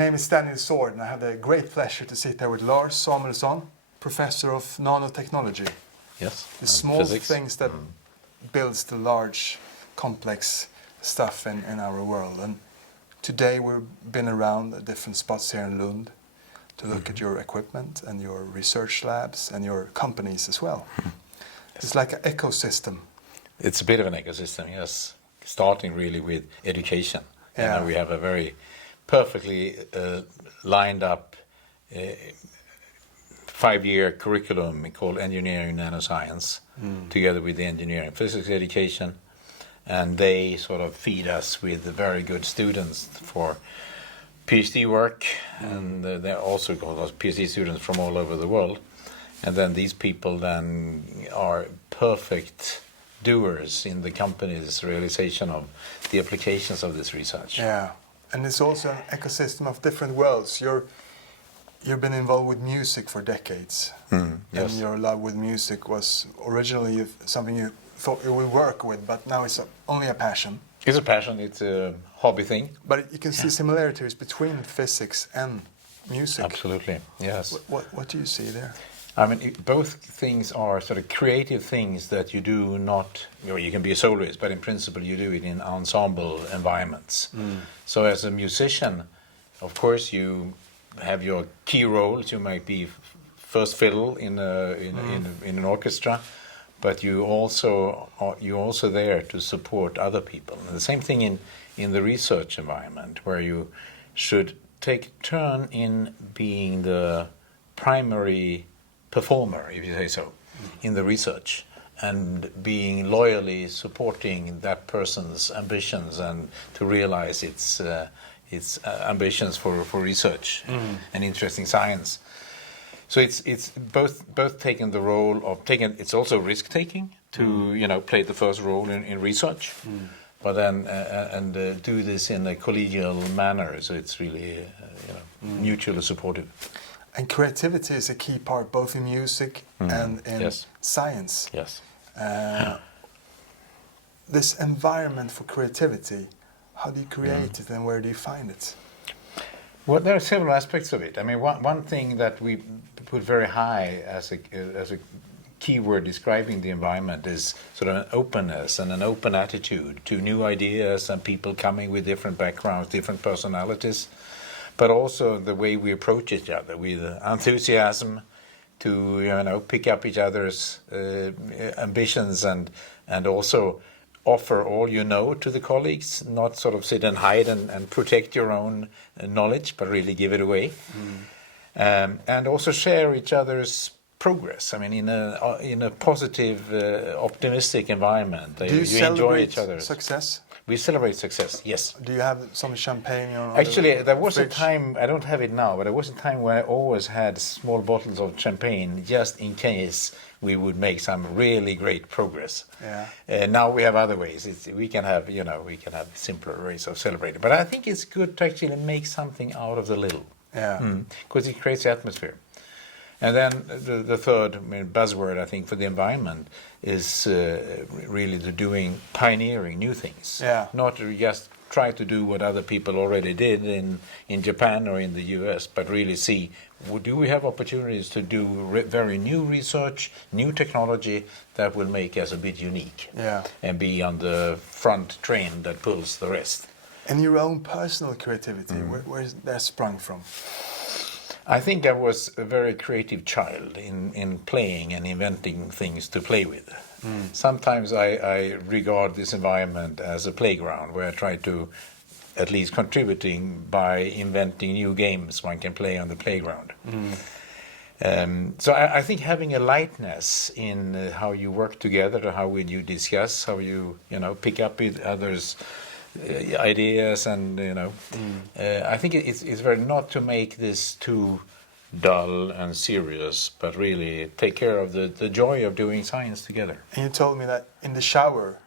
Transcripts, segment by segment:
name is Daniel Swärd, and I have the great pleasure to sit there with Lars Samuelson, Professor of Nanotechnology. Yes. The small physics. things that builds the large, complex stuff in our world. And today we've been around the different spots here in Lund to look at your equipment and your research labs and your companies as well. It's like an ecosystem. It's a bit of an ecosystem, yes. Starting really with education. Yeah. And we have a very perfectly lined up 5-year curriculum called Engineering Nanoscience, together with the engineering physics education. And they sort of feed us with very good students for Ph.D. work, and they're also called Ph.D. students from all over the world. And then these people then are perfect doers in the company's realization of the applications of this research. Yeah, and it's also an ecosystem of different worlds. You've been involved with music for decades, Yes. and your love with music was originally something you thought you would work with, but now it's only a passion. It's a passion, it's a hobby thing. But you can see similarities between physics and music. Absolutely, yes. What do you see there? I mean, both things are sort of creative things that you do not, you can be a soloist, but in principle you do it in ensemble environments. So as a musician, of course you have your key roles. You might be first fiddle in an orchestra, but you also there to support other people. And the same thing in the research environment, where you should take turn in being the primary performer, if you say so, in the research, and being loyally supporting that person's ambitions and to realize its ambitions for research and interesting science. So it's both taking the role of it's also risk taking to play the first role in research, but then do this in a collegial manner. So it's really mutually supportive. And creativity is a key part, both in music and in science. Yes. This environment for creativity, how do you create it and where do you find it? Well, there are several aspects of it. I mean, one thing that we put very high as a keyword describing the environment is sort of an openness and an open attitude to new ideas and people coming with different backgrounds, different personalities, but also the way we approach each other with enthusiasm to pick up each other's ambitions and also offer all you know to the colleagues, not sort of sit and hide and protect your own knowledge, but really give it away. And also share each other's progress. I mean, in a positive, optimistic environment, Do you enjoy each other's success? We celebrate success, yes. Do you have some champagne? Actually, there was a time, I don't have it now, but there was a time where I always had small bottles of champagne just in case we would make some really great progress. Yeah. Now we have other ways. We can have simpler ways of celebrating. But I think it's good to actually make something out of the little. Yeah. Because it creates the atmosphere. And then the third buzzword, I think, for the environment is really the pioneering new things. Yeah. Not to just try to do what other people already did in Japan or in the US, but really see, do we have opportunities to do very new research, new technology that will make us a bit unique and be on the front train that pulls the rest. And your own personal creativity, where is that sprung from? I think I was a very creative child in playing and inventing things to play with. Sometimes I regard this environment as a playground where I try to at least contributing by inventing new games one can play on the playground. So I think having a lightness in how you work together, how will you discuss, how you pick up with others' ideas, and I think it's very not to make this too dull and serious, but really take care of the joy of doing science together. And you told me that in the shower,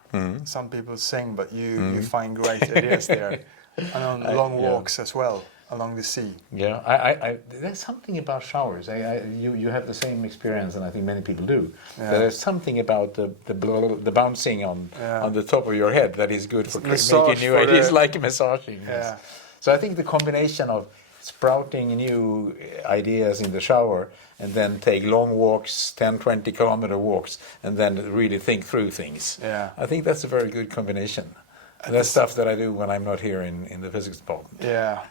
some people sing, but you find great ideas there, and on long walks as well along the sea. Yeah, I there's something about showers. You have the same experience, and I think many people do. Yeah. There's something about the bouncing on the top of your head that is good for making new ideas, like massaging. Yes. Yeah. So I think the combination of sprouting new ideas in the shower and then take long walks, 10, 20-kilometer walks, and then really think through things. Yeah. I think that's a very good combination. That's stuff that I do when I'm not here in the physics department. Yeah.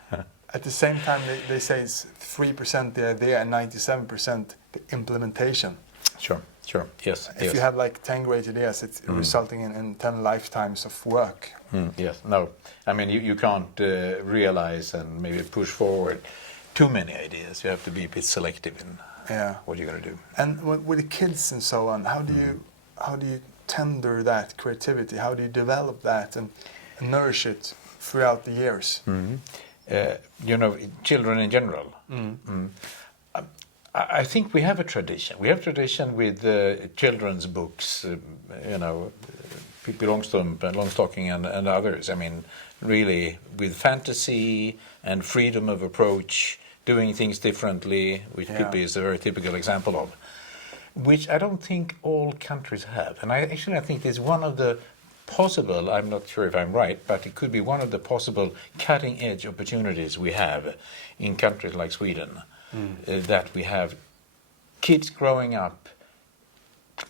At the same time, they say it's 3% the idea and 97% the implementation. Sure, yes. If you have like 10 great ideas, it's resulting in 10 lifetimes of work. Yes, no. I mean, you can't realize and maybe push forward too many ideas. You have to be a bit selective in what you're going to do. And with the kids and so on, how do you tender that creativity? How do you develop that and nourish it throughout the years? Children in general. I think we have a tradition. We have tradition with children's books, Pippi Longstocking and others. I mean, really with fantasy and freedom of approach, doing things differently, which Pippi is a very typical example of, which I don't think all countries have. And I think it's one of the possible, I'm not sure if I'm right, but it could be one of the possible cutting-edge opportunities we have in countries like Sweden. That we have kids growing up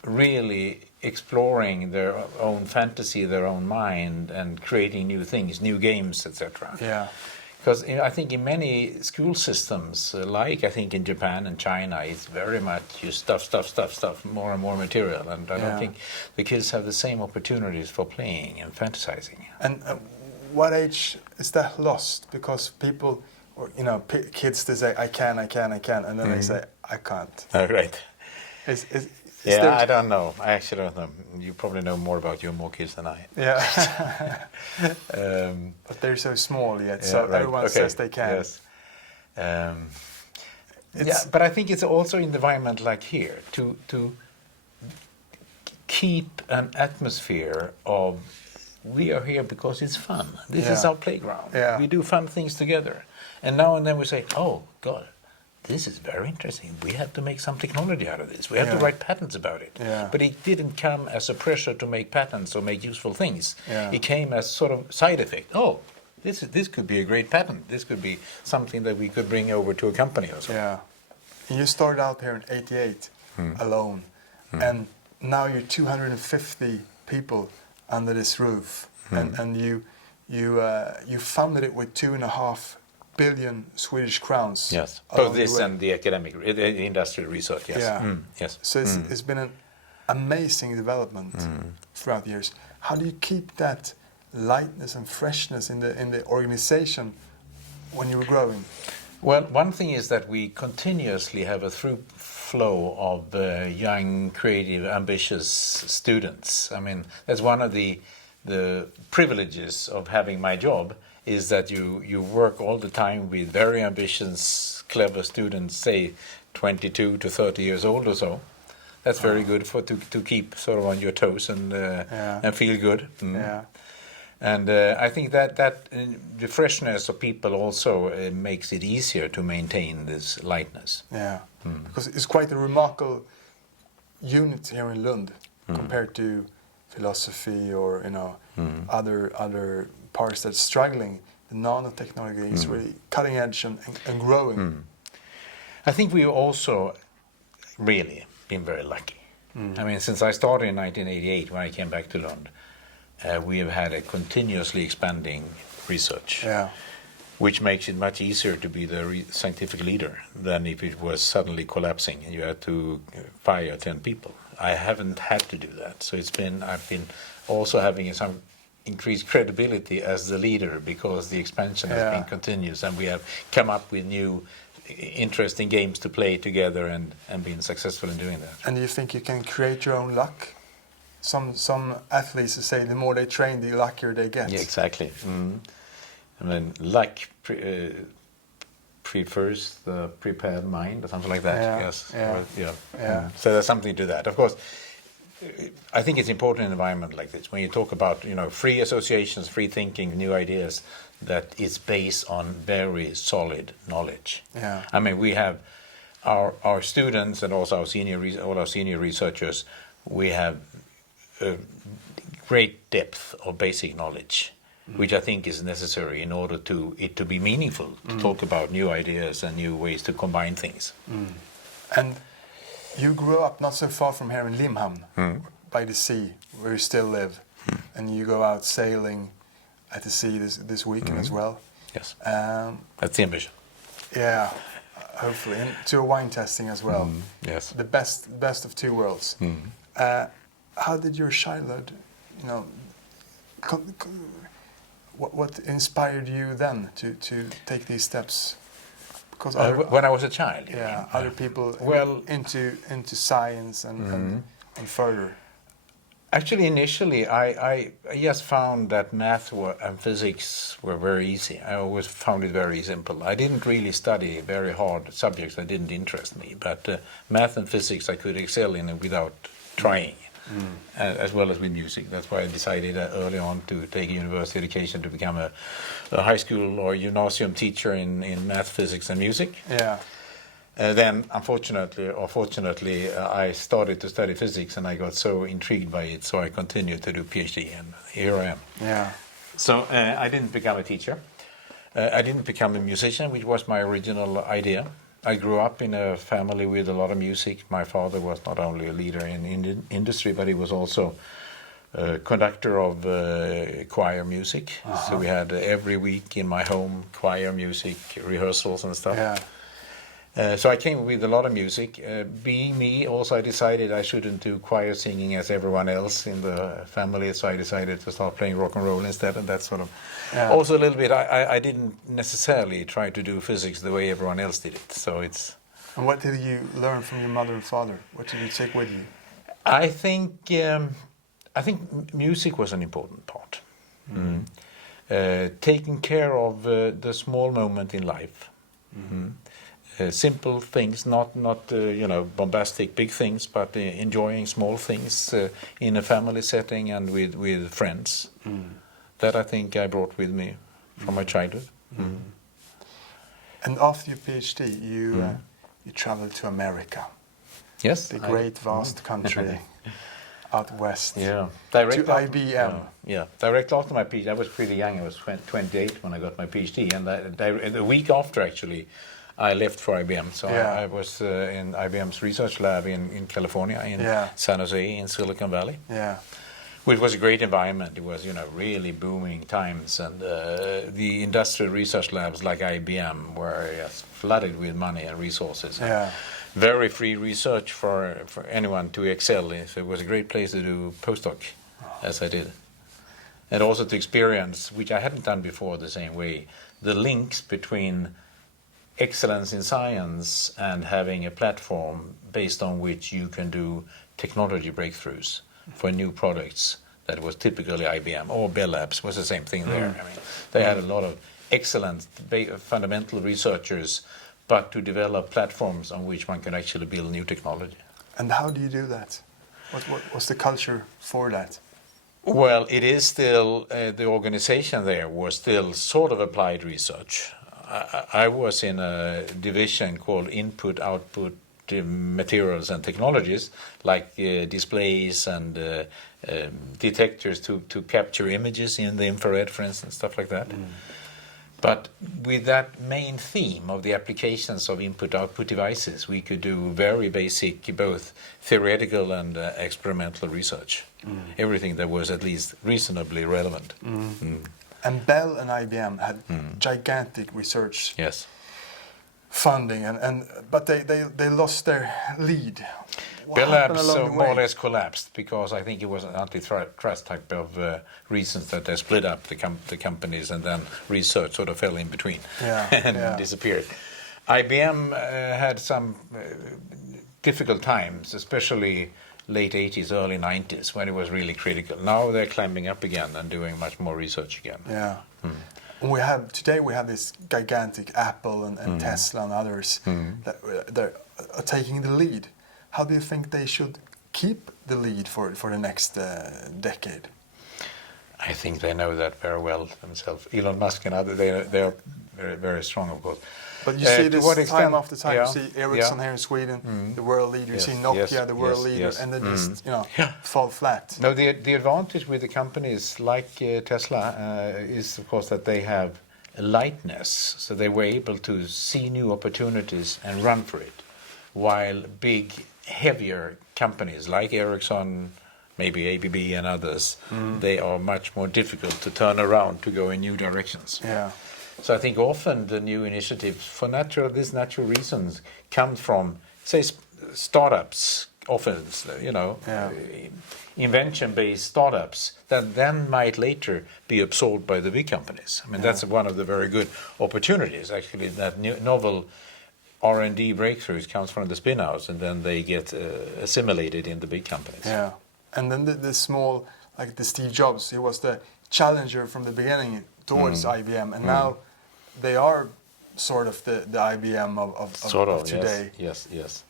really exploring their own fantasy, their own mind, and creating new things, new games, etc. Yeah. Because I think in many school systems, like I think in Japan and China, it's very much you stuff, more and more material. And I don't think the kids have the same opportunities for playing and fantasizing. And what age is that lost? Because people... Or, kids, they say, I can, and then they say, I can't. Oh, right. Is I don't know. I actually don't know. You probably know more about your more kids than I. Yeah. But they're so small yet, so everyone says they can. Yes. But I think it's also in the environment like here to keep an atmosphere of we are here because it's fun. This is our playground. Yeah. We do fun things together. And now and then we say, oh, God, this is very interesting. We have to make some technology out of this. We have to write patents about it. Yeah. But it didn't come as a pressure to make patents or make useful things. Yeah. It came as sort of side effect. Oh, this could be a great patent. This could be something that we could bring over to a company or something. Yeah. You started out here in '88 alone, and now you're 250 people under this roof, and you funded it with 2.5 billion Swedish crowns. Yes, both this and the academic, the industrial research. Yes. Yeah. Yes. So it's been an amazing development throughout the years. How do you keep that lightness and freshness in the organization when you were growing? Well, one thing is that we continuously have a through flow of young, creative, ambitious students. I mean, that's one of the privileges of having my job, is that you work all the time with very ambitious, clever students, say 22 to 30 years old or so. That's very good to keep sort of on your toes and feel good. Yeah. And I think that the freshness of people also makes it easier to maintain this lightness. Yeah, because it's quite a remarkable unit here in Lund compared to philosophy or other parts that's struggling. The nanotechnology is really cutting edge and growing. I think we've also really been very lucky. I mean, since I started in 1988, when I came back to Lund, we have had a continuously expanding research, which makes it much easier to be the scientific leader than if it was suddenly collapsing and you had to fire 10 people. I haven't had to do that, so I've been also having some increased credibility as the leader because the expansion has been continuous, and we have come up with new interesting games to play together and been successful in doing that. And do you think you can create your own luck? Some athletes say the more they train, the luckier they get. Yeah, exactly. I mean, luck prefers the prepared mind, or something like that. So there's something to that. Of course, I think it's important in an environment like this, when you talk about free associations, free thinking, new ideas, that it's based on very solid knowledge. Yeah. I mean, we have our students and also all our senior researchers. We have a great depth of basic knowledge, which I think is necessary in order to it to be meaningful, to talk about new ideas and new ways to combine things. And you grew up not so far from here in Limhamn, by the sea, where you still live, and you go out sailing at the sea this weekend as well. Yes, that's the ambition. Yeah, hopefully, and to a wine tasting as well. Yes, The best of two worlds. How did your childhood, what inspired you then to take these steps? Because when I was a child. Yeah, other people into science and further. Actually, initially, I just found that math and physics were very easy. I always found it very simple. I didn't really study very hard subjects that didn't interest me, but math and physics I could excel in without trying, as well as with music. That's why I decided early on to take a university education to become a high school or gymnasium teacher in math, physics, and music. Yeah. Then, unfortunately or fortunately, I started to study physics, and I got so intrigued by it, so I continued to do Ph.D, and here I am. Yeah. So I didn't become a teacher. I didn't become a musician, which was my original idea. I grew up in a family with a lot of music. My father was not only a leader in industry, but he was also a conductor of choir music. So we had every week in my home choir music rehearsals and stuff. Yeah. So I came with a lot of music. Being me, also I decided I shouldn't do choir singing as everyone else in the family, so I decided to start playing rock and roll instead, and that sort of... Also a little bit, I didn't necessarily try to do physics the way everyone else did it, so it's... And what did you learn from your mother and father? What did you take with you? I think music was an important part. Taking care of the small moment in life. Simple things, not bombastic big things, but enjoying small things in a family setting and with friends. That I think I brought with me from my childhood. And after your PhD, you traveled to America. Yes, the great vast country out west. Yeah, to IBM. Yeah, direct after my PhD, I was pretty young. I was 28 when I got my PhD, and the week after actually. I left for IBM, so I was in IBM's research lab in California, in San José, in Silicon Valley, which was a great environment. It was, really booming times, and the industrial research labs like IBM were just flooded with money and resources. Very free research for anyone to excel in. So it was a great place to do postdoc, as I did, and also to experience, which I hadn't done before the same way, the links between excellence in science and having a platform based on which you can do technology breakthroughs for new products. That was typically IBM, or Bell Labs was the same thing there. I mean, they had a lot of excellent fundamental researchers, but to develop platforms on which one can actually build new technology. And how do you do that? What's the culture for that? Well, it is still, the organization there was still sort of applied research. I was in a division called Input-Output Materials and Technologies, like displays and detectors to capture images in the infrared, for instance, stuff like that. But with that main theme of the applications of input-output devices, we could do very basic, both theoretical and experimental research. Everything that was at least reasonably relevant. And Bell and IBM had gigantic research funding, but they lost their lead. Bell Labs more or less collapsed because I think it was an antitrust type of reasons that they split up the companies, and then research sort of fell in between and disappeared. IBM had some difficult times, especially late 80s, early 90s, when it was really critical. Now they're climbing up again and doing much more research again. Today we have this gigantic Apple and Tesla and others that they're taking the lead. How do you think they should keep the lead for the next decade? I think they know that very well themselves. Elon Musk and others, they are very, very strong, of course. But you see this time after time. Yeah, You see Ericsson here in Sweden, the world leader. Yes, you see Nokia, the world leader, yes. and they just fall flat. No, the advantage with the companies like Tesla is, of course, that they have lightness, so they were able to see new opportunities and run for it, while big, heavier companies like Ericsson, maybe ABB and others, they are much more difficult to turn around to go in new directions. Yeah. So I think often the new initiatives, for natural reasons, come from, say, startups, often, invention-based startups that then might later be absorbed by the big companies. I mean, that's one of the very good opportunities, actually, that novel R&D breakthroughs comes from the spin-outs, and then they get assimilated in the big companies. Yeah. And then the small, like the Steve Jobs, he was the challenger from the beginning towards IBM, and now they are sort of the IBM of today. Yes.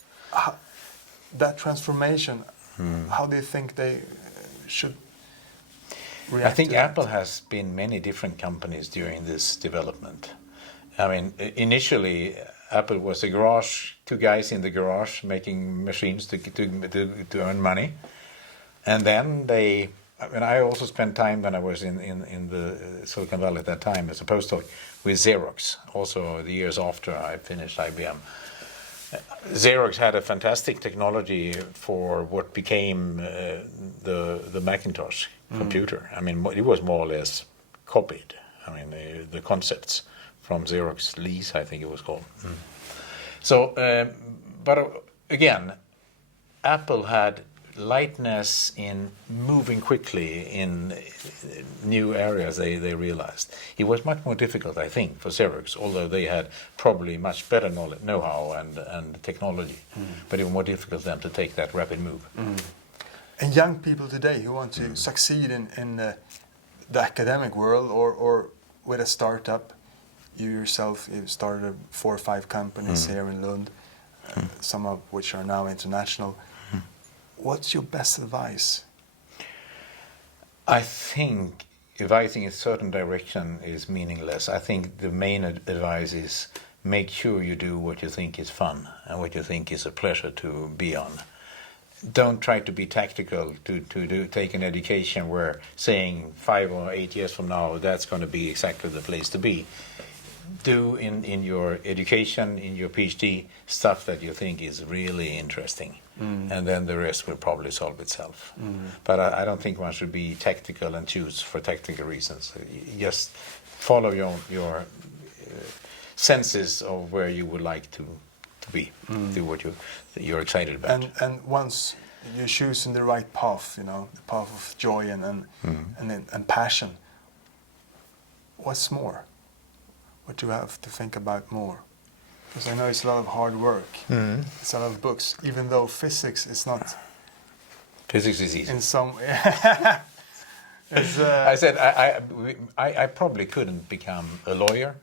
That transformation, how do you think they should react? I think to that? Apple has been many different companies during this development. I mean, initially Apple was a garage, two guys in the garage making machines to earn money, and then I also spent time when I was in the Silicon Valley at that time as a postdoc with Xerox, also the years after I finished IBM. Xerox had a fantastic technology for what became the Macintosh computer. I mean, it was more or less copied. I mean, the concepts from Xerox Lease, I think it was called. So, but again, Apple had lightness in moving quickly in new areas they realized. It was much more difficult, I think, for Xerox, although they had probably much better know-how and technology, but it was more difficult then to take that rapid move. And young people today who want to succeed in the academic world or with a startup, you yourself, you've started 4 or 5 companies here in Lund, some of which are now international. What's your best advice? I think advising in a certain direction is meaningless. I think the main advice is make sure you do what you think is fun and what you think is a pleasure to be on. Don't try to be tactical to take an education where saying 5 or 8 years from now that's going to be exactly the place to be. Do in your education, in your Ph.D, stuff that you think is really interesting. And then the rest will probably solve itself. But I don't think one should be tactical and choose for tactical reasons. Just follow your senses of where you would like to be, do what you're excited about. And once you're choosing the right path, the path of joy and passion, what's more? What do you have to think about more? Because I know it's a lot of hard work. It's a lot of books, even though physics is not. Physics is easy. In some. I said I probably couldn't become a lawyer.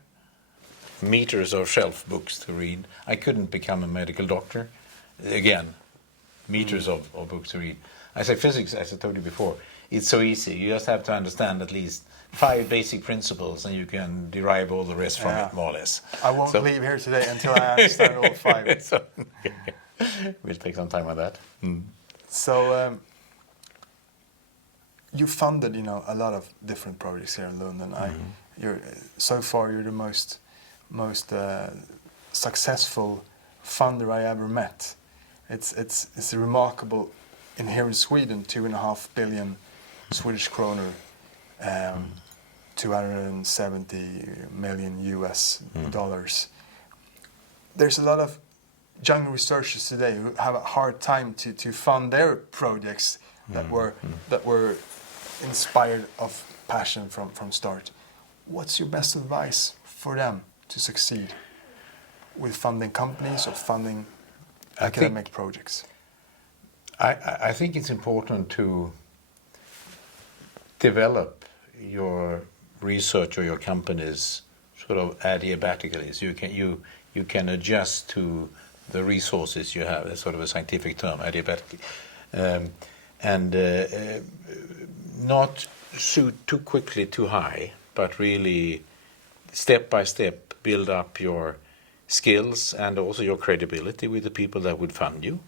Meters of shelf books to read. I couldn't become a medical doctor. Again, meters of books to read. I say physics, as I told you before, it's so easy. You just have to understand at least 5 basic principles, and you can derive all the rest from it, more or less. I won't leave here today until I understand all 5. So, we'll take some time on that. So, you funded, a lot of different projects here in Lund, and you're the most successful funder I ever met. It's remarkable. In here in Sweden, 2.5 billion Swedish kroner. 270 million US dollars. There's a lot of young researchers today who have a hard time to fund their projects that were inspired of passion from start. What's your best advice for them to succeed with funding companies or funding academic projects? I think it's important to develop your research or your companies sort of adiabatically. So you can adjust to the resources you have. That's sort of a scientific term, adiabatically. and not shoot too quickly too high, but really step by step build up your skills and also your credibility with the people that would fund you.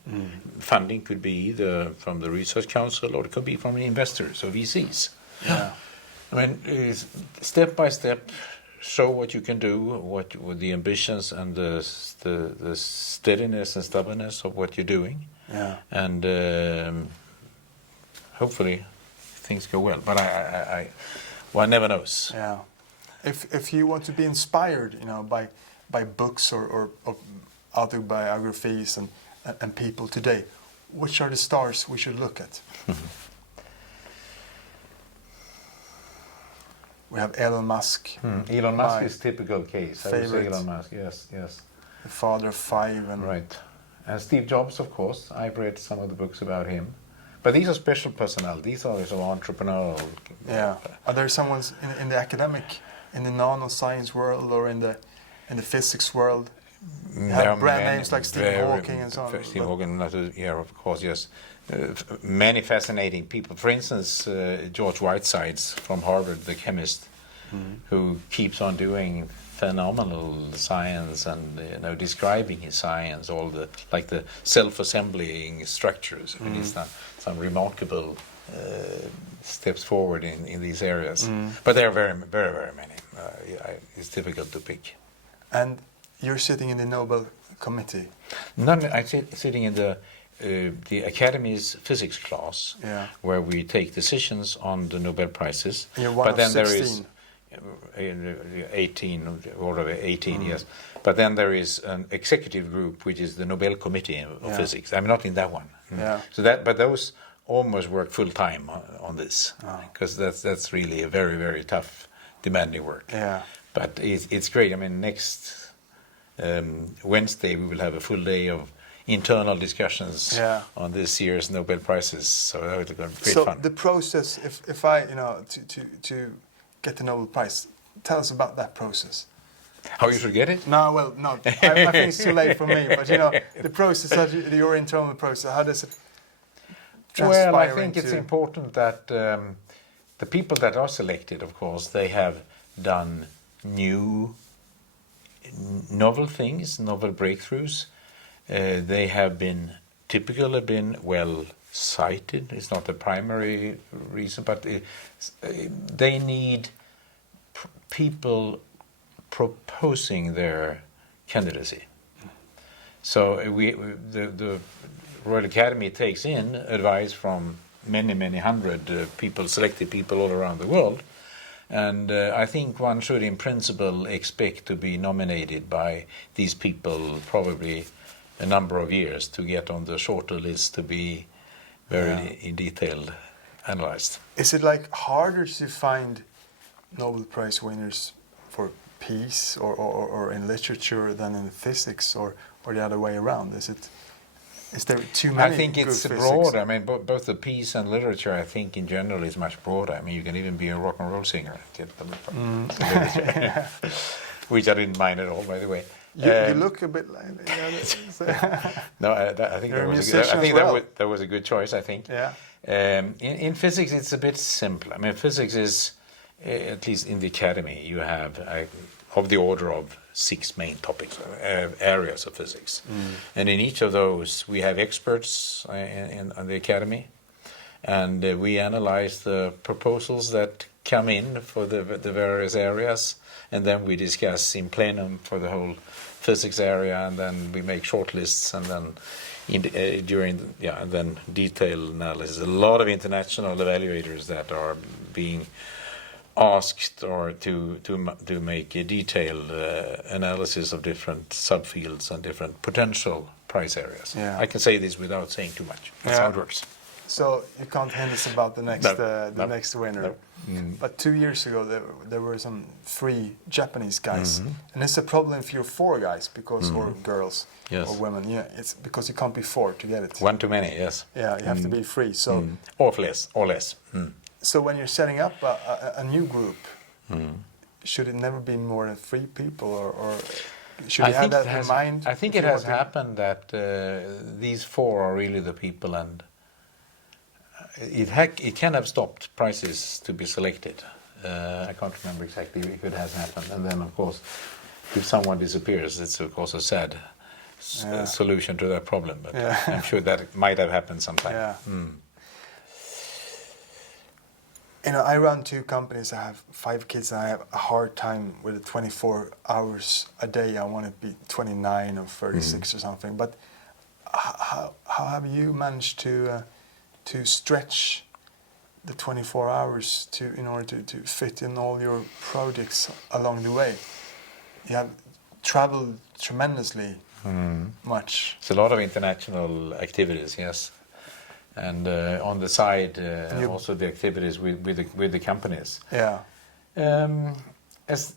Funding could be either from the research council or it could be from investors or VCs. Yeah. I mean, step by step, show what you can do, what with the ambitions and the steadiness and stubbornness of what you're doing. Yeah. And hopefully things go well. But one never knows. Yeah. If you want to be inspired, by books or autobiographies and people today, which are the stars we should look at? We have Elon Musk. Elon Musk is typical case. I would say favorite. Elon Musk, yes. The father of five. And Right. And Steve Jobs, of course. I've read some of the books about him. But these are special personnel. These are sort of entrepreneurial. Yeah. Are there someone in the academic, in the nanoscience world or in the physics world? Have brand names like Stephen Hawking and so on. Stephen Hawking, yeah, of course, yes. Many fascinating people. For instance, George Whitesides from Harvard, the chemist, who keeps on doing phenomenal science and describing his science, all the self-assembling structures. I mean, he's done some remarkable steps forward in these areas. But there are very, very, very many. It's difficult to pick. And you're sitting in the Nobel Committee. No, I'm sitting in the Academy's physics class, where we take decisions on the Nobel Prizes. And you're one but of then 16. There is 18, already 18, yes. But then there is an executive group, which is the Nobel Committee of Physics. I'm not in that one. Yeah. So but those almost work full time on this, because that's really a very, very tough, demanding work. Yeah. But it's great. I mean, next Wednesday we will have a full day of internal discussions on this year's Nobel Prizes. So that will be great fun. So the process, if I, to get the Nobel Prize, tell us about that process. How you should get it? No, well, no. I think it's too late for me. But the process, your internal process, how does it transpire? Well, I think it's important that the people that are selected, of course, they have done new, novel things, novel breakthroughs. They have typically been well cited. It's not the primary reason, but they need people proposing their candidacy. So the Royal Academy takes in advice from many hundred selected people all around the world. And I think one should, in principle, expect to be nominated by these people probably a number of years to get on the shorter list to be very in detail analyzed. Is it harder to find Nobel Prize winners for peace or in literature than in physics or the other way around? Is there too many? I think it's broad. I mean, both the peace and literature, I think, in general, is much broader. I mean, you can even be a rock and roll singer, which I didn't mind at all, by the way. You look a bit like. No, I think that was a good choice. I think. Yeah. In physics, it's a bit simpler. I mean, physics is, at least in the academy, you have of the order of 6 main topics, areas of physics. And in each of those, we have experts in the academy, and we analyze the proposals that come in for the various areas, and then we discuss in plenum for the whole physics area, and then we make short lists, and then and then detailed analysis. A lot of international evaluators that are being asked or to make a detailed analysis of different subfields and different potential price areas. Yeah. I can say this without saying too much. That's how it works. So you can't hint us about the next next winner. No. But 2 years ago there were some 3 Japanese guys, and it's a problem if you're 4 guys or girls or women. It's because you can't be 4 to get it. One too many, yes. Yeah, you have to be 3. So or less. So when you're setting up a new group, should it never be more than 3 people, or should you have that in mind? I think it has happened that these 4 are really the people, and it can have stopped prices to be selected. I can't remember exactly if it has happened. And then, of course, if someone disappears, it's of course a sad solution to that problem. But I'm sure that it might have happened sometime. Yeah. You know, I run 2 companies. I have 5 kids, and I have a hard time with the 24 hours a day. I want to be 29 or 36 or something. But how have you managed to stretch the 24 hours in order to fit in all your projects along the way? You have traveled tremendously much. It's a lot of international activities, yes. And on the side, also the activities with the companies. Yeah. As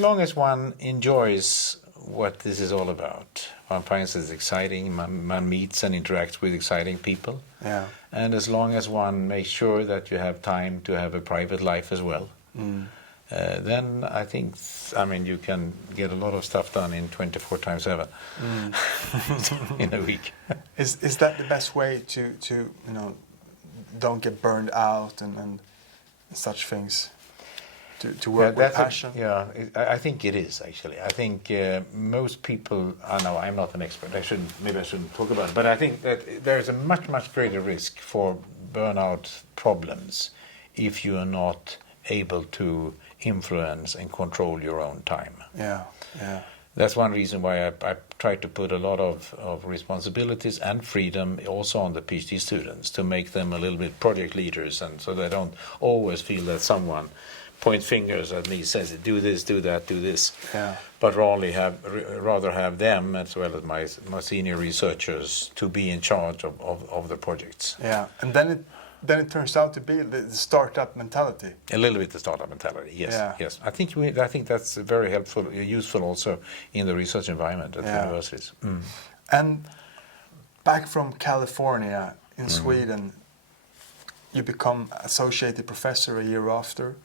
long as one enjoys what this is all about, one finds it exciting, man meets and interacts with exciting people. Yeah. And as long as one makes sure that you have time to have a private life as well, then I think, you can get a lot of stuff done in 24x7 in a week. Is that the best way to don't get burned out and such things? To work with passion? I think it is, actually. I think most people, I'm not an expert, maybe I shouldn't talk about it, but I think that there is a much, much greater risk for burnout problems if you are not able to influence and control your own time. Yeah. That's one reason why I try to put a lot of responsibilities and freedom also on the PhD students, to make them a little bit project leaders, and so they don't always feel that someone point fingers at me, says do this, do that, do this. Yeah. But rather have them, as well as my senior researchers, to be in charge of the projects. Yeah, and then it turns out to be the startup mentality. A little bit the startup mentality, yes. Yeah. Yes. I think that's very helpful, useful also in the research environment at the universities. And back from California in Sweden, you become associated professor a year after.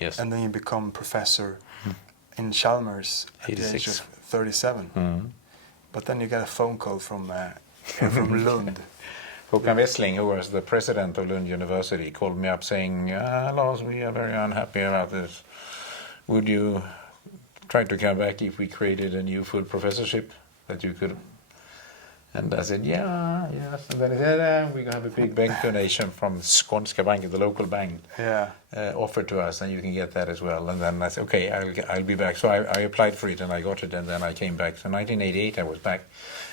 Yes. And then you become professor in Chalmers at the age of 37. But then you get a phone call from Lund. Håkan Wessling, who was the president of Lund University, called me up saying, Lars, we are very unhappy about this. Would you try to come back if we created a new full professorship that you could? And I said, yes. And then he said, we're going to have a big bank donation from Skånska Bank, the local bank, offered to us, and you can get that as well. And then I said, okay, I'll be back. So I applied for it, and I got it, and then I came back. So 1988, I was back.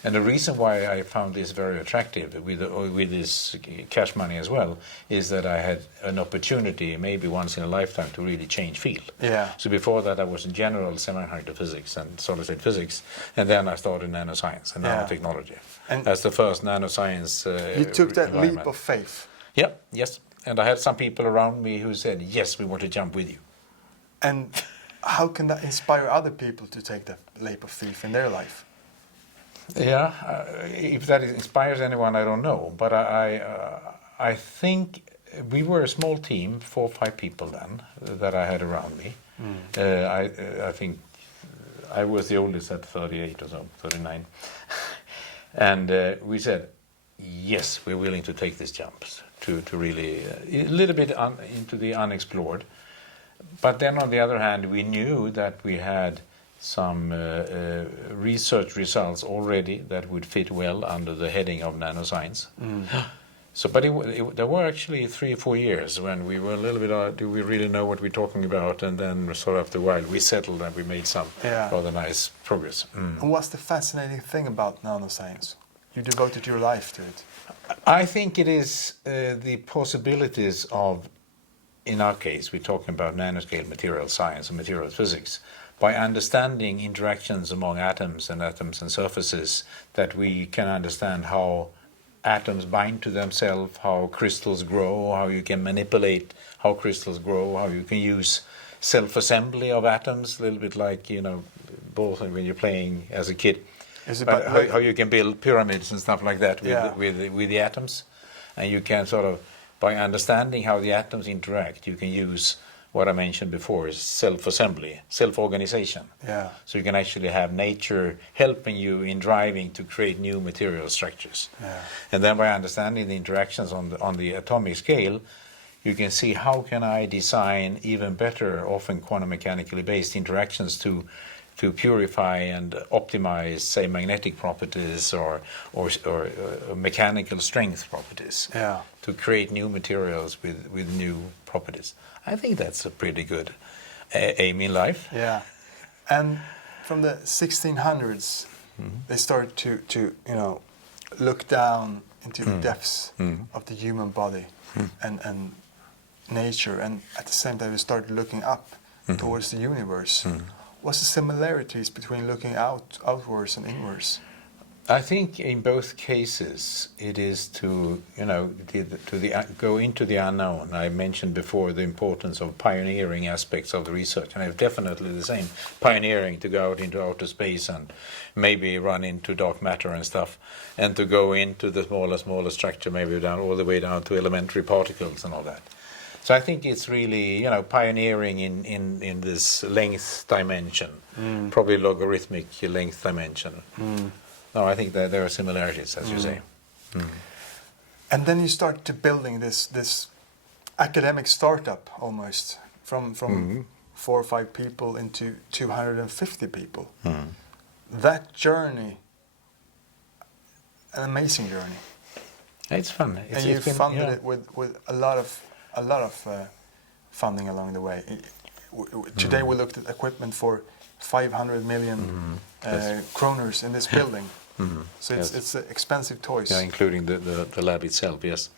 And the reason why I found this very attractive with this cash money as well is that I had an opportunity, maybe once in a lifetime, to really change field. Yeah. So before that, I was in general semiconductor physics and solid-state physics, and then I started nanoscience and nanotechnology. And as the first nanoscience you took that leap of faith. Yeah, yes. And I had some people around me who said, yes, we want to jump with you. And how can that inspire other people to take that leap of faith in their life? Yeah, if that inspires anyone, I don't know. But I think we were a small team, 4 or 5 people then, that I had around me. I think I was the oldest at 38 or so, 39. And we said, yes, we're willing to take these jumps to really, a little bit into the unexplored. But then on the other hand, we knew that we had some research results already that would fit well under the heading of nanoscience. So, but there were actually 3 or 4 years when we were a little bit, do we really know what we're talking about? And then sort of after a while we settled and we made some rather nice progress. And what's the fascinating thing about nanoscience? You devoted your life to it. I think it is the possibilities of, in our case, we're talking about nanoscale material science and material physics. By understanding interactions among atoms and surfaces, that we can understand how atoms bind to themselves, how crystals grow, how you can manipulate how crystals grow, how you can use self-assembly of atoms, a little bit like, both when you're playing as a kid. How you can build pyramids and stuff like that with the atoms. And you can sort of, by understanding how the atoms interact, you can use what I mentioned before is self-assembly, self-organization. Yeah. So you can actually have nature helping you in driving to create new material structures. Yeah. And then by understanding the interactions on the atomic scale, you can see how can I design even better, often quantum mechanically based interactions to purify and optimize, say, magnetic properties or mechanical strength properties. Yeah. To create new materials with new properties. I think that's a pretty good aim in life. Yeah. And from the 1600s, they started to look down into the depths of the human body and nature, and at the same time they started looking up towards the universe. What's the similarities between looking outwards and inwards? I think in both cases it is to go into the unknown. I mentioned before the importance of pioneering aspects of the research, and it's definitely the same pioneering to go out into outer space and maybe run into dark matter and stuff, and to go into the smaller structure, maybe down all the way down to elementary particles and all that. So I think it's really pioneering in this length dimension, probably logarithmic length dimension. No, I think that there are similarities, as you say. And then you start to building this academic startup almost from 4 or 5 people into 250 people. That journey, an amazing journey. It's fun. And you funded it with a lot of funding along the way. Today we looked at equipment for 500 million kroners in this building. So it's expensive toys. Yeah, including the lab itself, yes.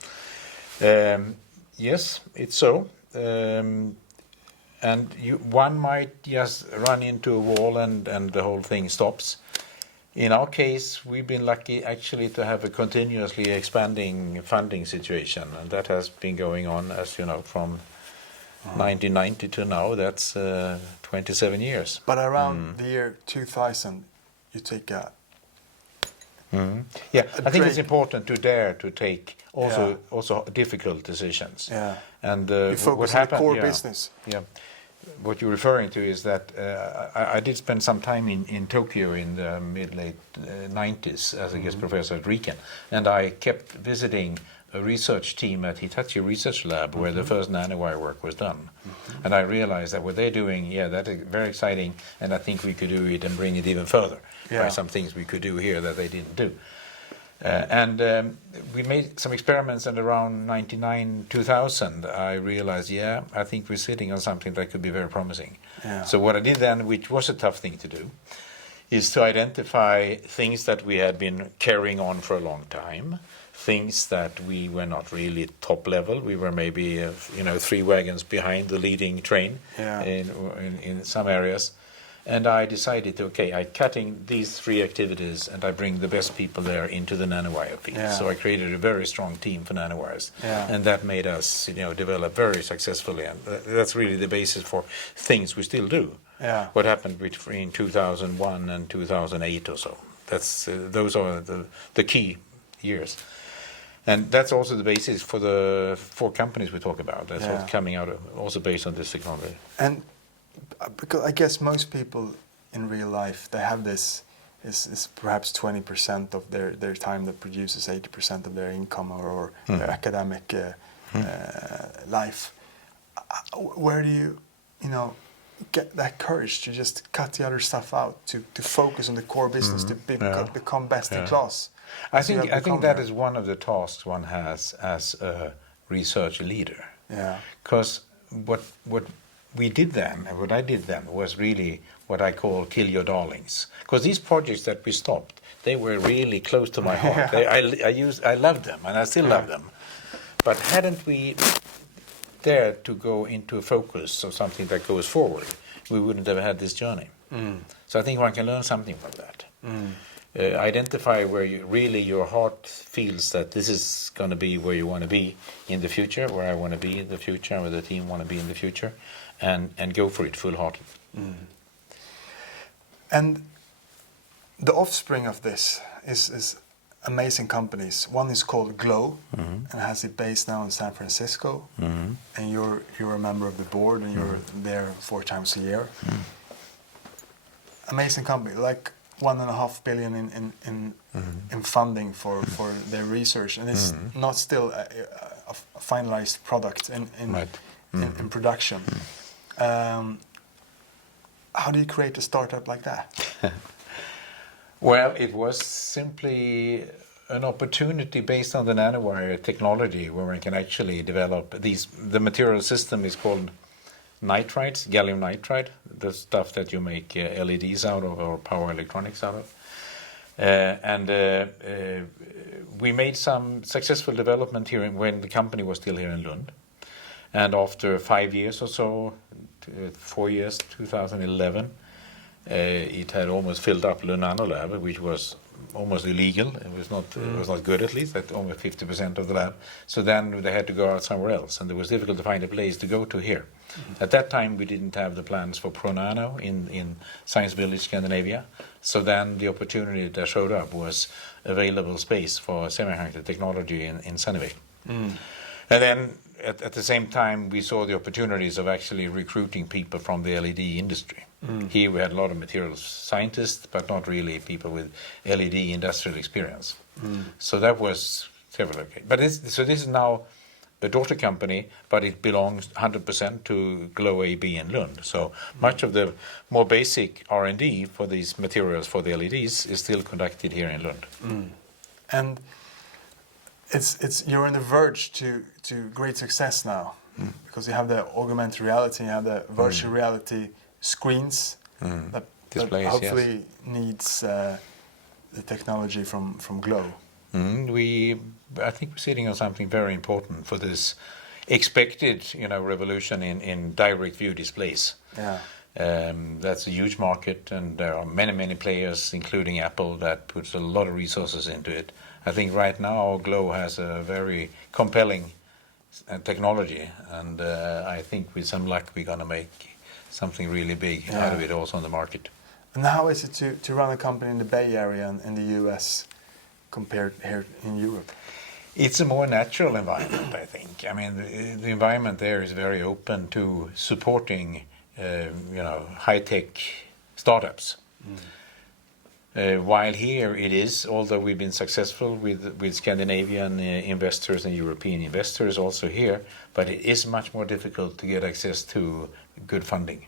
Yes, it's so. And one might just run into a wall and the whole thing stops. In our case, we've been lucky actually to have a continuously expanding funding situation, and that has been going on, as you know, from 1990 to now. That's 27 years. But around the year 2000, you take a yeah, I think it's important to dare to take also difficult decisions. Yeah. And you focus on the core business. Yeah. What you're referring to is that I did spend some time in Tokyo in the late 90s as a guest professor at RIKEN, and I kept visiting a research team at Hitachi Research Lab where the first nanowire work was done. And I realized that what they're doing, that is very exciting, and I think we could do it and bring it even further by some things we could do here that they didn't do. And we made some experiments, and around 99, 2000, I realized, I think we're sitting on something that could be very promising. Yeah. So what I did then, which was a tough thing to do, is to identify things that we had been carrying on for a long time, things that we were not really top level. We were maybe 3 wagons behind the leading train in some areas. And I decided I'm cutting these 3 activities, and I bring the best people there into the nanowire field. Yeah. So I created a very strong team for nanowires, and that made us develop very successfully, and that's really the basis for things we still do. Yeah. What happened between 2001 and 2008 or so? That's those are the key years. And that's also the basis for the 4 companies we talk about. That's what's coming out of, also based on this technology. And because I guess most people in real life, they have this is perhaps 20% of their time that produces 80% of their income or their academic life. Where do you get that courage to just cut the other stuff out, to focus on the core business, to become best in class? I think that is one of the tasks one has as a research leader. Yeah. Because what we did then, and what I did then, was really what I call kill your darlings. Because these projects that we stopped, they were really close to my heart. I loved them, and I still love them. But hadn't we dared to go into a focus of something that goes forward, we wouldn't have had this journey. So I think one can learn something from that. Identify where your heart feels that this is going to be where you want to be in the future, where I want to be in the future, where the team want to be in the future, and go for it full-hearted. And the offspring of this is amazing companies. One is called Glow, and has it based now in San Francisco. And you're a member of the board, and you're there 4 times a year. Amazing company, like $1.5 billion in funding for their research, and it's not still a finalized product in production. How do you create a startup like that? Well, it was simply an opportunity based on the nanowire technology, where we can actually develop these. The material system is called nitrides, gallium nitride, the stuff that you make LEDs out of or power electronics out of. We made some successful development here when the company was still here in Lund. And after 5 years or so, 4 years, 2011, it had almost filled up Lund Nano Lab, which was almost illegal. It was not good, at least, at almost 50% of the lab. So then they had to go out somewhere else, and it was difficult to find a place to go to here. At that time, we didn't have the plans for QuNano in Science Village, Scandinavia. So then the opportunity that showed up was available space for semiconductor technology in Sunnyvale. And then at the same time, we saw the opportunities of actually recruiting people from the LED industry. Here we had a lot of materials scientists, but not really people with LED industrial experience. So that was several. But this is now a daughter company, but it belongs 100% to Glow AB in Lund. So much of the more basic R&D for these materials for the LEDs is still conducted here in Lund. And you're on the verge to great success now, because you have the augmented reality, you have the virtual reality screens that Displays, hopefully needs the technology from Glow. I think we're sitting on something very important for this expected, revolution in direct view displays. Yeah. That's a huge market, and there are many players, including Apple, that puts a lot of resources into it. I think right now Glow has a very compelling technology, and I think with some luck we're going to make something really big out of it also on the market. And how is it to run a company in the Bay Area and in the US compared here in Europe? It's a more natural environment, I think. I mean, the environment there is very open to supporting, high-tech startups. While here it is, although we've been successful with Scandinavian investors and European investors also here, but it is much more difficult to get access to good funding,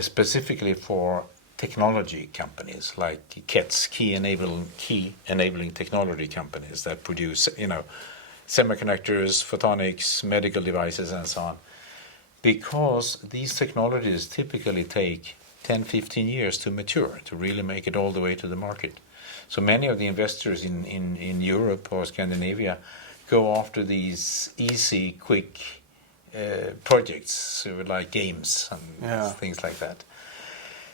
specifically for technology companies like KETS, key enabling technology companies that produce, semiconductors, photonics, medical devices, and so on. Because these technologies typically take 10, 15 years to mature, to really make it all the way to the market. So many of the investors in Europe or Scandinavia go after these easy, quick projects like games and things like that.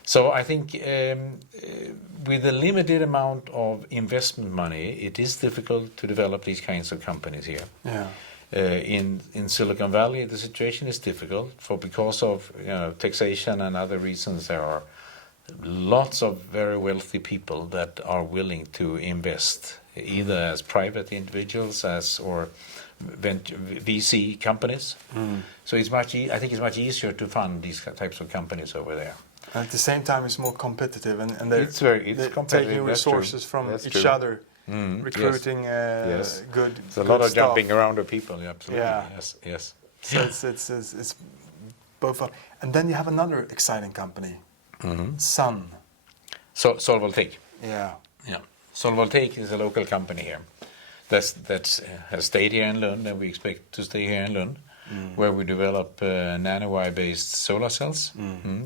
So I think with a limited amount of investment money, it is difficult to develop these kinds of companies here. Yeah. In Silicon Valley, the situation is difficult because of taxation and other reasons. There are lots of very wealthy people that are willing to invest, either as private individuals or VC companies. So I think it's much easier to fund these types of companies over there. And at the same time, it's more competitive, and they're competitive. taking resources from each other. Recruiting good. There's a lot of jumping around of people. Yeah, absolutely. Yeah. Yes. So it's both. And then you have another exciting company, Sun. So Voltaic. Yeah. Voltaic is a local company here that has stayed here in Lund, and we expect to stay here in Lund, where we develop nanowire-based solar cells,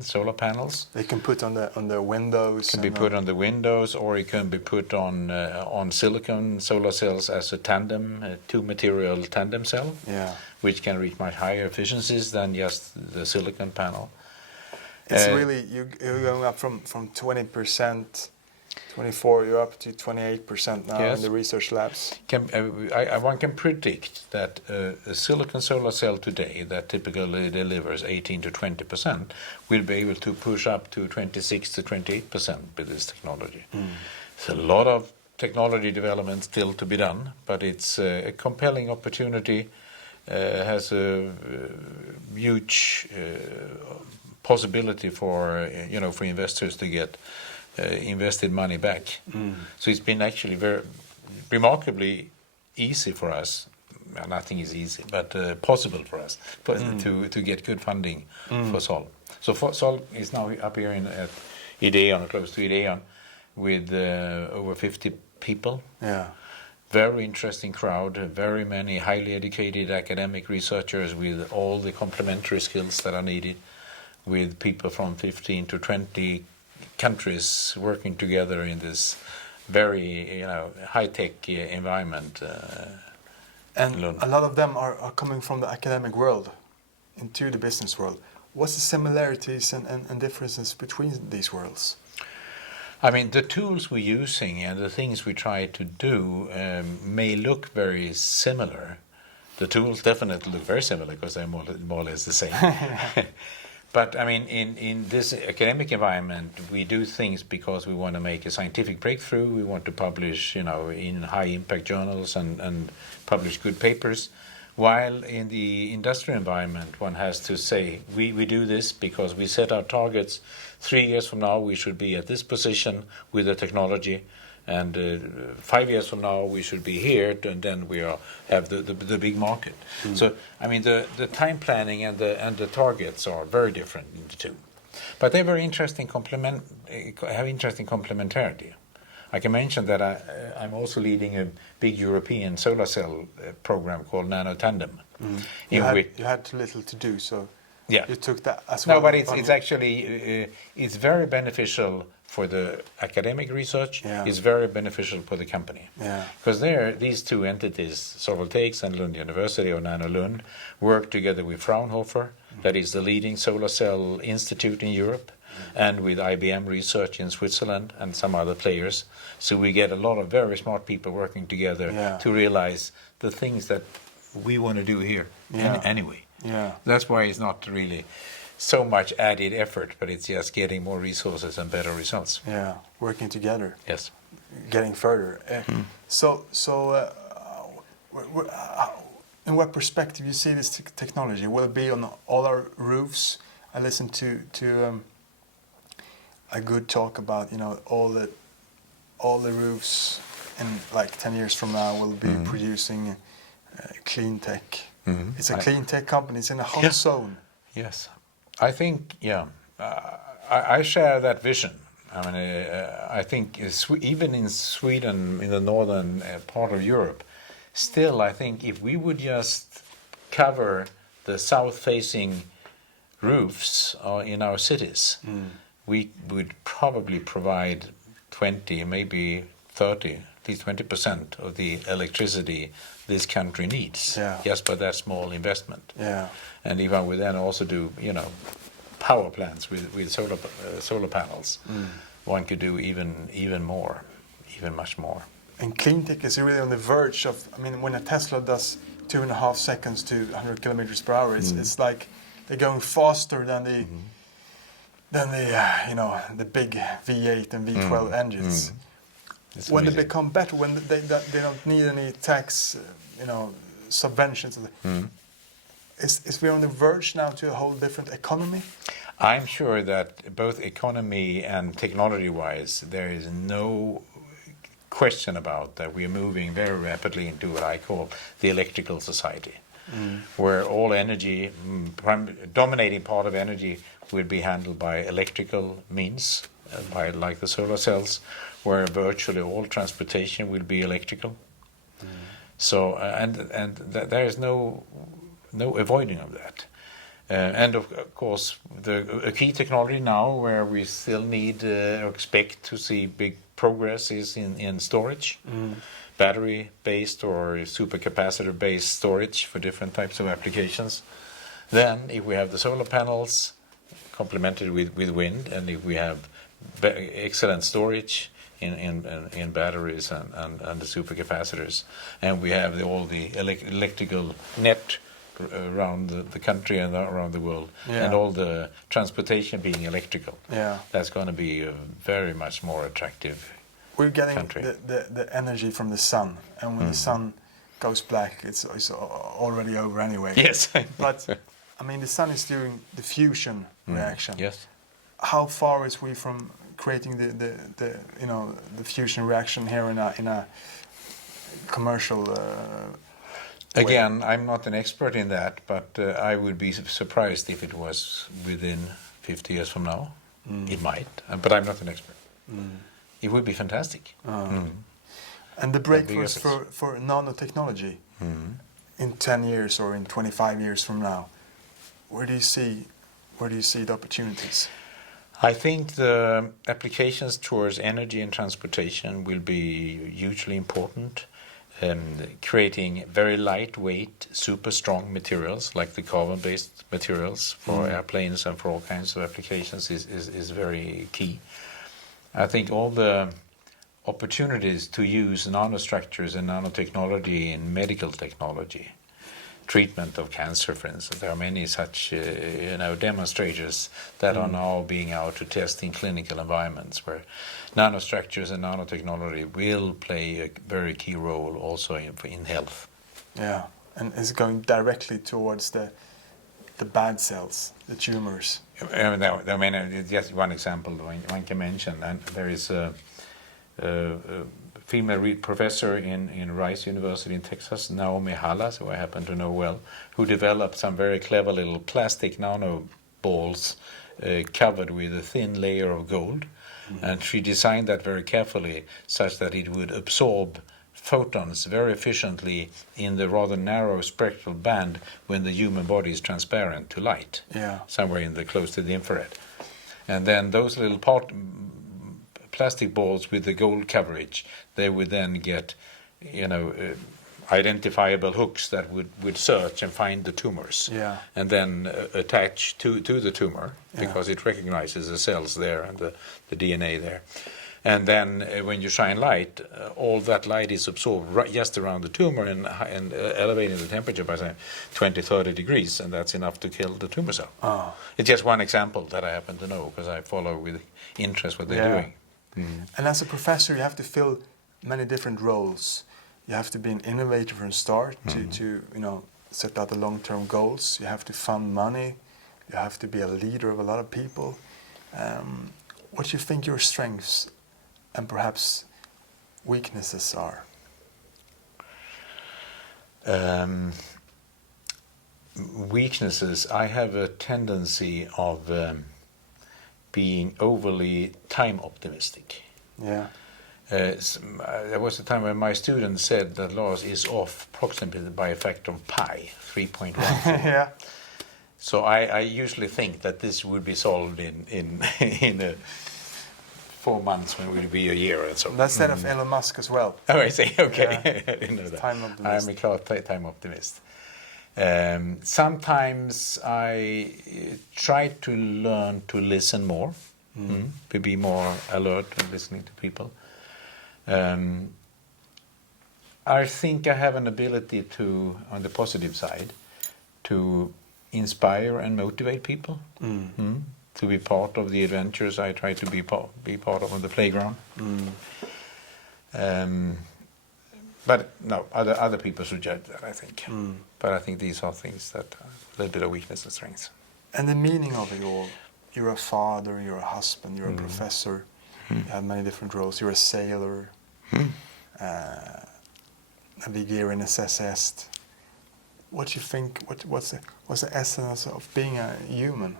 solar panels. They can put on the windows. Can be put on the windows, or it can be put on silicon solar cells as a two-material tandem cell, which can reach much higher efficiencies than just the silicon panel. It's really you're going up from 20%. 24, you're up to 28% now in the research labs. One can predict that a silicon solar cell today that typically delivers 18 to 20% will be able to push up to 26 to 28% with this technology. It's a lot of technology development still to be done, but it's a compelling opportunity, has a huge possibility for for investors to get invested money back. So it's been actually very remarkably easy for us. Well, nothing is easy, but possible for us to get good funding for SOL. So SOL is now up here at Ideon, close to Ideon, with over 50 people. Yeah. Very interesting crowd, very many highly educated academic researchers with all the complementary skills that are needed, with people from 15 to 20 countries working together in this very high-tech environment. And a lot of them are coming from the academic world into the business world. What's the similarities and differences between these worlds? I mean, the tools we're using and the things we try to do may look very similar. The tools definitely look very similar because they're more or less the same. But I mean, in this academic environment, we do things because we want to make a scientific breakthrough. We want to publish, in high-impact journals and publish good papers. While in the industrial environment, one has to say, we do this because we set our targets. 3 years from now, we should be at this position with the technology. And 5 years from now, we should be here, and then we have the big market. So, I mean, the time planning and the targets are very different in the two. But they're very interesting, have interesting complementarity. I can mention that I'm also leading a big European solar cell program called Nano Tandem. You had too little to do, so yeah. You took that as well. No, but it's actually it's very beneficial for the academic research. Yeah. It's very beneficial for the company. Yeah. Because these two entities, Voltaics and Lund University or NanoLund, work together with Fraunhofer, that is the leading solar cell institute in Europe, and with IBM Research in Switzerland and some other players. So we get a lot of very smart people working together to realize the things that we want to do here anyway. Yeah. That's why it's not really so much added effort, but it's just getting more resources and better results. Yeah, working together. Yes. Getting further. So, in what perspective you see this technology? Will it be on all our roofs? I listened to a good talk about all the roofs in like 10 years from now will be producing clean tech. It's a clean tech company. It's in a hot zone. Yes, I think I share that vision. I mean, I think even in Sweden, in the northern part of Europe, still I think if we would just cover the south-facing roofs in our cities, we would probably provide 20, maybe 30, at least 20% of the electricity this country needs, just by that small investment. Yeah. And if I would then also do, power plants with solar panels, one could do even more, even much more. And clean tech is really on the verge of. I mean, when a Tesla does 2.5 seconds to 100 kilometers per hour, it's like they're going faster than the big V8 and V12 engines. When they become better, when they don't need any tax, subventions. Is we on the verge now to a whole different economy? I'm sure that both economy and technology-wise, there is no question about that we are moving very rapidly into what I call the electrical society, where all energy, dominating part of energy, will be handled by electrical means, by like the solar cells, where virtually all transportation will be electrical. So there is no avoiding of that. And of course, a key technology now where we still need or expect to see big progress is in storage, battery-based or supercapacitor-based storage for different types of applications. Then, if we have the solar panels complemented with wind, and if we have excellent storage in batteries and the supercapacitors, and we have all the electrical net around the country and around the world, and all the transportation being electrical, that's going to be a very much more attractive we're getting country. the energy from the sun, and when the sun goes black, it's already over anyway. Yes. But I mean, the sun is doing the fusion reaction. Yes. How far is we from creating the fusion reaction here in a commercial? Again, I'm not an expert in that, but I would be surprised if it was within 50 years from now. It might, but I'm not an expert. It would be fantastic. And the breakthroughs for nanotechnology in 10 years or in 25 years from now, where do you see the opportunities? I think the applications towards energy and transportation will be hugely important. Creating very lightweight, super strong materials like the carbon-based materials for airplanes and for all kinds of applications is very key. I think all the opportunities to use nanostructures and nanotechnology in medical technology, treatment of cancer, for instance. There are many such demonstrators that are now being out to test in clinical environments where nanostructures and nanotechnology will play a very key role also in health. Yeah, and it's going directly towards the bad cells, the tumors. I mean, just one example one can mention, and there is a female professor in Rice University in Texas, Naomi Hallas, who I happen to know well, who developed some very clever little plastic nano balls covered with a thin layer of gold. And she designed that very carefully such that it would absorb photons very efficiently in the rather narrow spectral band when the human body is transparent to light, somewhere close to the infrared. And then those little plastic balls with the gold coverage, they would then get, identifiable hooks that would search and find the tumors, and then attach to the tumor because it recognizes the cells there and the DNA there. And then when you shine light, all that light is absorbed just around the tumor and elevating the temperature by say 20-30 degrees, and that's enough to kill the tumor cell. It's just one example that I happen to know because I follow with interest what they're doing. And as a professor, you have to fill many different roles. You have to be an innovator from start to set out the long-term goals. You have to fund money. You have to be a leader of a lot of people. What do you think your strengths and perhaps weaknesses are? Weaknesses. I have a tendency of being overly time optimistic. Yeah. There was a time when my students said that Lars is off approximately by a factor of pi, 3.1. Yeah. So I usually think that this would be solved in 4 months when it would be a year or so. That's that of Elon Musk as well. Oh, I see. Okay. Yeah. I didn't know that. Time optimist. I'm a clear time optimist. Sometimes I try to learn to listen more, to be more alert and listening to people. I think I have an ability to, on the positive side, to inspire and motivate people, to be part of the adventures I try to be part of on the playground. But no, other people should judge that, I think. But I think these are things that are a little bit of weakness and strengths. And the meaning of it all, you're a father, you're a husband, you're a professor, you have many different roles, you're a sailor, navigator in SS. What do you think, what's the essence of being a human?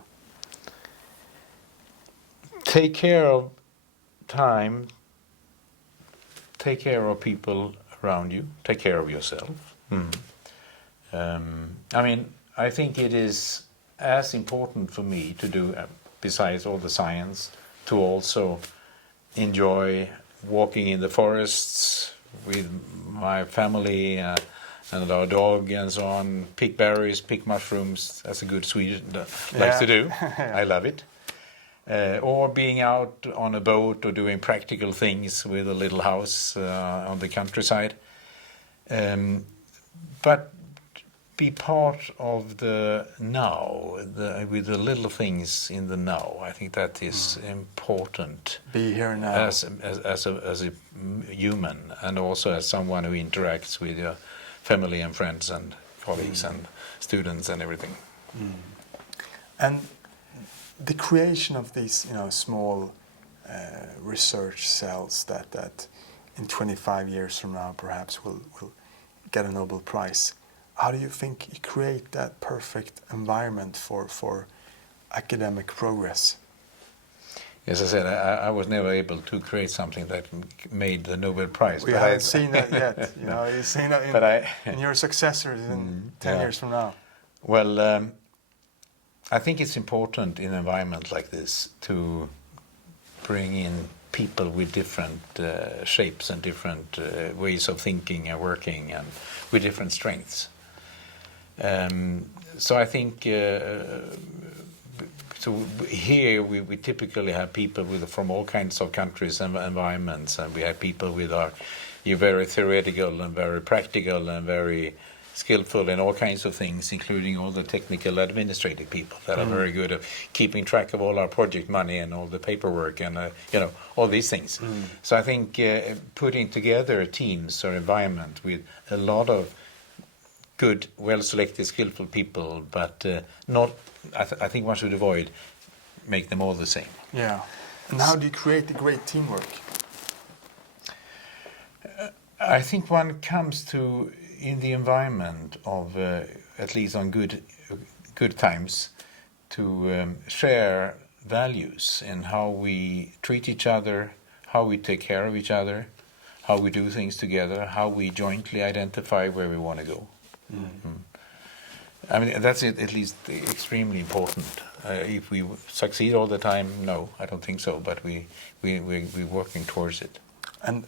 Take care of time, take care of people around you, take care of yourself. I mean, I think it is as important for me to do, besides all the science, to also enjoy walking in the forests with my family and our dog and so on, pick berries, pick mushrooms, as a good Swede likes to do. I love it. Or being out on a boat or doing practical things with a little house on the countryside. But be part of the now, with the little things in the now. I think that is important. Be here now. As a human, and also as someone who interacts with your family and friends and colleagues and students and everything. And the creation of these, small research cells that in 25 years from now perhaps will get a Nobel Prize. How do you think you create that perfect environment for academic progress? As I said, I was never able to create something that made the Nobel Prize. We haven't seen that yet. You've seen that in your successors in 10 years from now. Well, I think it's important in an environment like this to bring in people with different shapes and different ways of thinking and working, and with different strengths. So I think here we typically have people from all kinds of countries and environments, and we have people with you're very theoretical and very practical and very skillful in all kinds of things, including all the technical administrative people that are very good at keeping track of all our project money and all the paperwork and all these things. So I think putting together teams or environment with a lot of good, well-selected, skillful people, but not. I think one should avoid make them all the same. Yeah. And how do you create the great teamwork? I think one comes to, in the environment of, at least on good times, to share values in how we treat each other, how we take care of each other, how we do things together, how we jointly identify where we want to go. I mean, that's at least extremely important. If we succeed all the time, no, I don't think so. But we're working towards it. And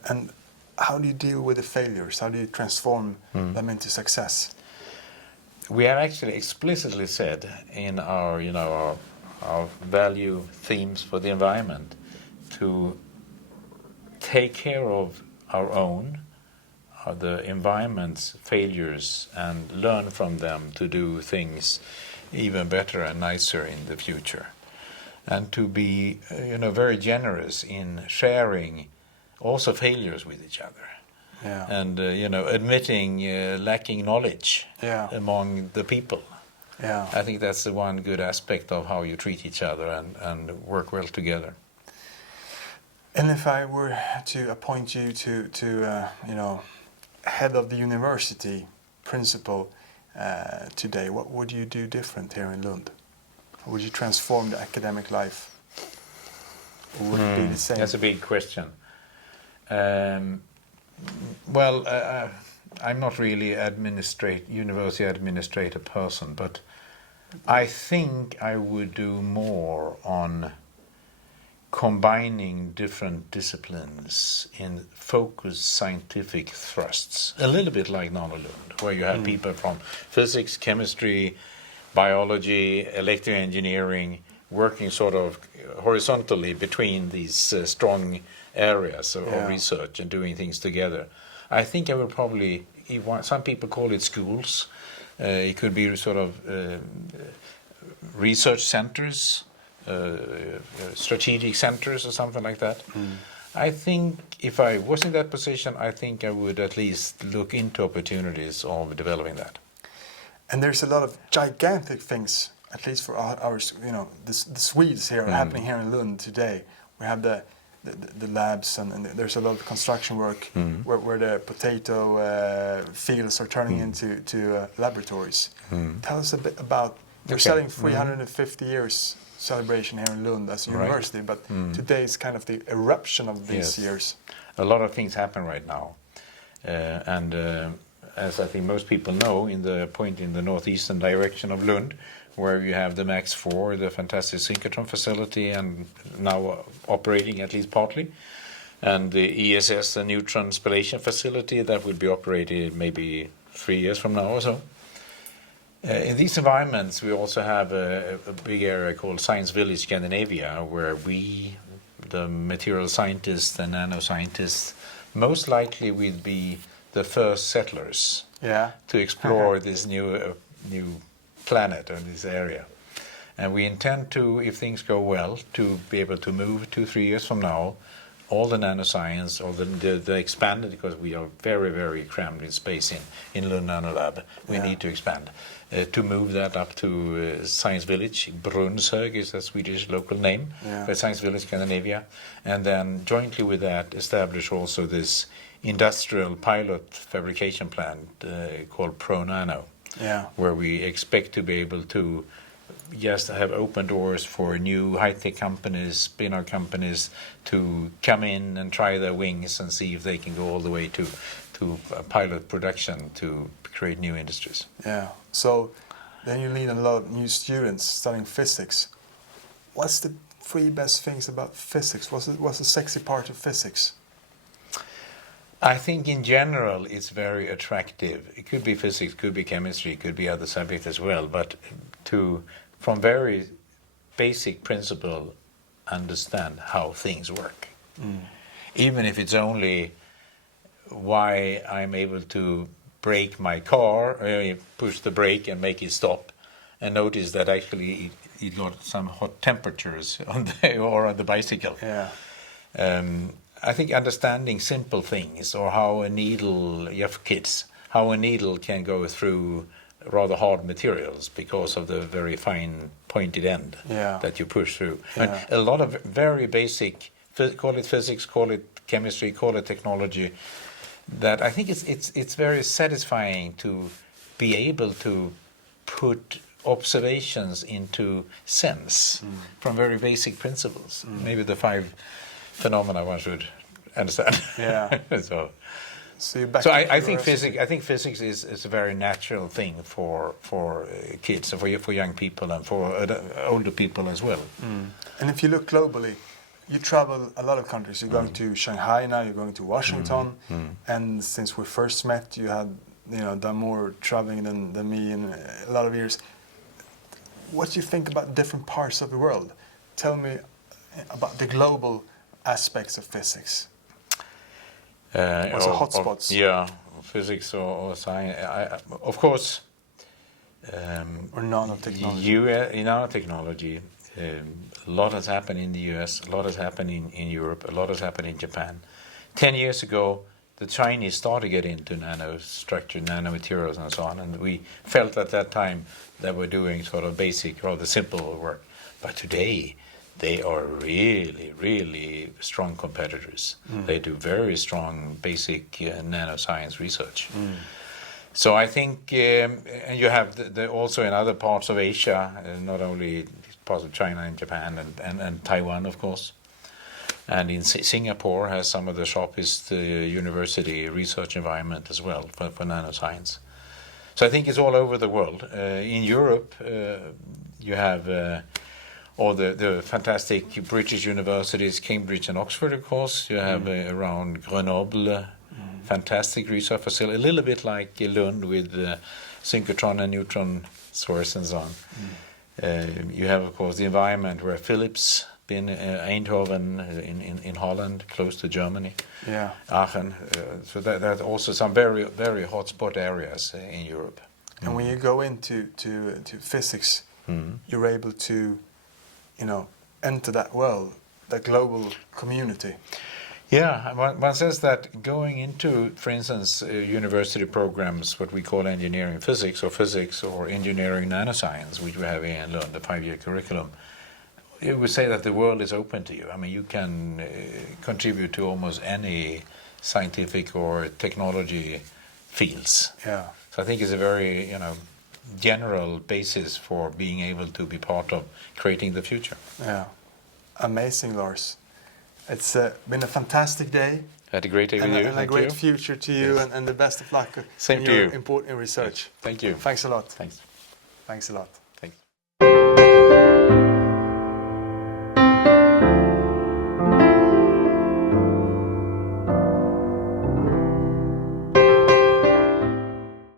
how do you deal with the failures? How do you transform them into success? We have actually explicitly said in our value themes for the environment to take care of our own, the environment's failures, and learn from them to do things even better and nicer in the future, and to be very generous in sharing also failures with each other, and admitting lacking knowledge among the people. I think that's the one good aspect of how you treat each other and work well together. And if I were to appoint you to head of the university, principal today, what would you do different here in Lund? How would you transform the academic life? Or would it be the same? That's a big question. I'm not really university administrator person, but I think I would do more on combining different disciplines in focused scientific thrusts, a little bit like NanoLund, where you have people from physics, chemistry, biology, electrical engineering, working sort of horizontally between these strong areas of research and doing things together. I think I would probably, some people call it schools, it could be sort of research centers, strategic centers or something like that. I think if I was in that position, I think I would at least look into opportunities of developing that. And there's a lot of gigantic things, at least for our the Swedes here, happening here in Lund today. We have the labs, and there's a lot of construction work where the potato fields are turning into laboratories. Tell us a bit about. We're selling 350 years celebration here in Lund as a university, but today is kind of the eruption of these years. A lot of things happen right now, and as I think most people know, in the point in the northeastern direction of Lund, where you have the MAX4, the fantastic synchrotron facility, and now operating at least partly, and the ESS, the neutron spallation facility, that will be operated maybe 3 years from now or so. In these environments, we also have a big area called Science Village Scandinavia, where we, the material scientists and nanoscientists, most likely will be the first settlers to explore this new planet or this area. And we intend to, if things go well, to be able to move 2-3 years from now, all the nanoscience, or the expanded, because we are very, very crammed in space in Lund Nanolab. We need to expand. To move that up to Science Village. Brunnshög is a Swedish local name, but Science Village, Scandinavia. And then jointly with that, establish also this industrial pilot fabrication plant called QuNano, where we expect to be able to just have open doors for new high-tech companies, spin-out companies to come in and try their wings and see if they can go all the way to pilot production to create new industries. Yeah. So then you need a lot of new students studying physics. What's the 3 best things about physics? What's the sexy part of physics? I think in general it's very attractive. It could be physics, could be chemistry, could be other subjects as well, but from very basic principle, understand how things work. Even if it's only why I'm able to brake my car, push the brake and make it stop, and notice that actually it got some hot temperatures on the bicycle. I think understanding simple things, or how a needle, you have kids, how a needle can go through rather hard materials because of the very fine pointed end that you push through. And a lot of very basic, call it physics, call it chemistry, call it technology, that I think it's very satisfying to be able to put observations into sense from very basic principles. Maybe the 5 phenomena one should understand. So I think physics is a very natural thing for kids, for young people, and for older people as well. And if you look globally, you travel a lot of countries. You're going to Shanghai now. You're going to Washington, and since we first met, you had done more traveling than me in a lot of years. What do you think about different parts of the world? Tell me about the global aspects of physics. What's the hotspots? Physics or science. Of course. Or nanotechnology. In nanotechnology, a lot has happened in the US, a lot has happened in Europe, a lot has happened in Japan. 10 years ago, the Chinese started to get into nanostructure, nanomaterials and so on, and we felt at that time that we're doing sort of basic, rather simple work. But today, they are really, really strong competitors. They do very strong basic nanoscience research. So I think, and you have also in other parts of Asia, not only parts of China and Japan and Taiwan, of course. And in Singapore has some of the sharpest university research environment as well for nanoscience. So I think it's all over the world. In Europe, you have all the fantastic British universities, Cambridge and Oxford, of course. You have around Grenoble, fantastic research facility, a little bit like Lund with synchrotron and neutron source and so on. You have, of course, the environment where Philips, been Eindhoven in Holland, close to Germany, Aachen. So there's also some very, very hotspot areas in Europe. And when you go into physics, you're able to enter that world, that global community. Yeah, one says that going into, for instance, university programs, what we call engineering physics or engineering nanoscience, which we have here in Lund, the 5-year curriculum, it would say that the world is open to you. I mean, you can contribute to almost any scientific or technology fields. So I think it's a very, general basis for being able to be part of creating the future. Amazing, Lars. It's been a fantastic day. Had a great day with you. And a great future to you, and the best of luck Same in to your you. important research. Thank you. Thanks a lot. Thanks. Thanks a lot.